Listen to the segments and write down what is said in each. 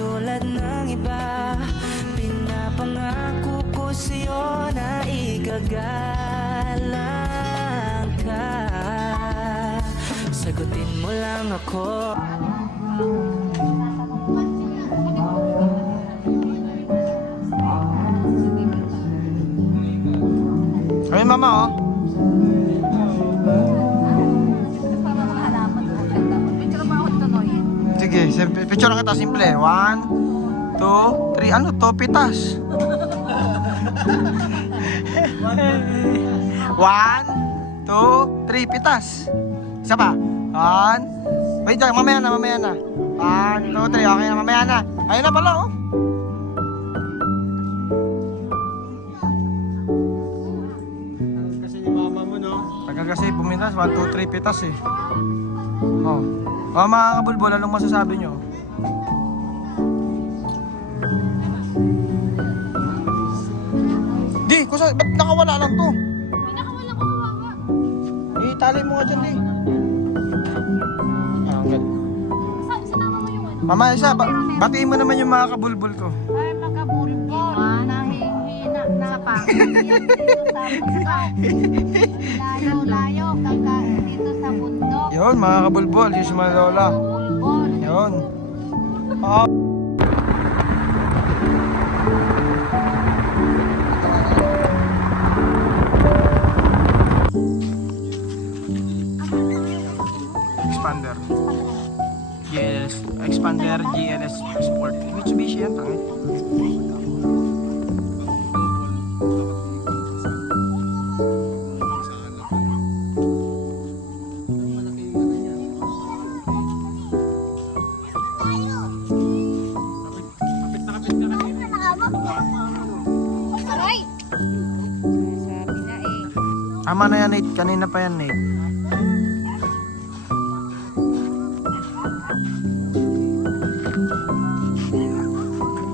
Tulad ng iba, pinapangako ko sa'yo na igagalang ka. Sagutin mo lang ako. Ay, mama, oh. Sige, picture lang kita, simple. 1, 2, 3. Ano to? Pitas. 1, 2, 3. Pitas. Isa pa. 1. Wait lang, mamaya na. 1, 2, 3. Okay na, mamaya na. Ayun na pala, oh. Kasi ni mama mo, no? Tagal kasi pumitas. 1, 2, 3. Pitas, eh. Oh. Mga kabulbol, anong masasabi nyo? Di, ba't nakawala lang to? May nakawala ko nga. Tali mo nga dyan, di. Ah, ang galing. Sinama mo yung ano? Mama, isa, batiin mo naman yung mga kabulbol ko. Ay, makabulbol. Nahihina na pa. Layo-layo, kakain dito sa bundok. Yun, mga kabulbol, yung si mga lola. Bulbol. Yun. Ah. Expander. Yes, Expander GLS Sport. Mitsubishi yan, tangin. Tama na yan, Nate. Kanina pa yan, Nate.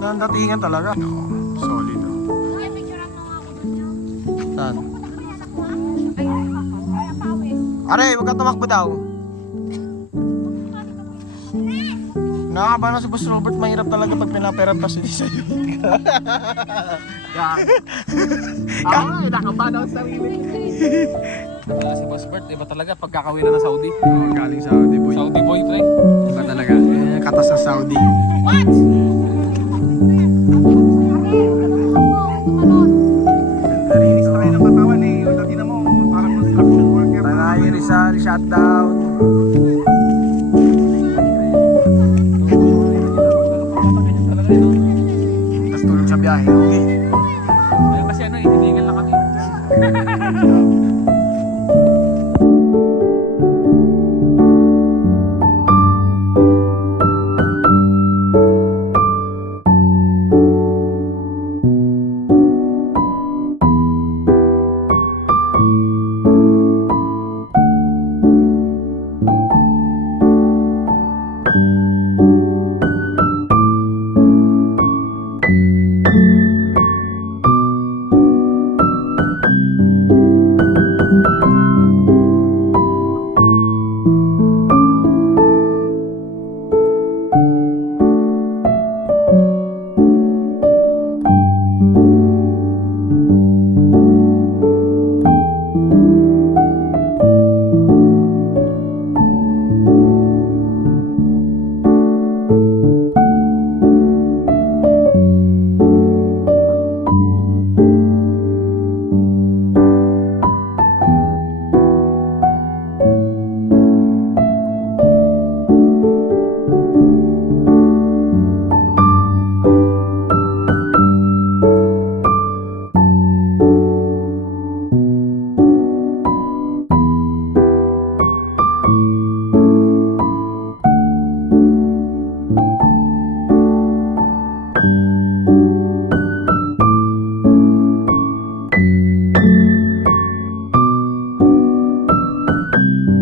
Ang datingan talaga. Solid. Saan? Aray, huwag ka tumakbo daw. Nakakaba na si Boss Robert, mahirap talaga pag pinaperap kasi sa'yo. Yan. Ay, nakaba na sa sarili. Si Boss Bert, iba talaga pagkakawin na ng Saudi. Oh, galing Saudi boy. Saudi boy, pre. Iba talaga. Katas sa Saudi. What? Narinis na kayo ng katawan eh. Wala din mo, parang construction worker. Tanay Rizal, shutdown. Tapos tulog sa biyahe. Okay. Ayun kasi ano, hinihingal na kami. Thank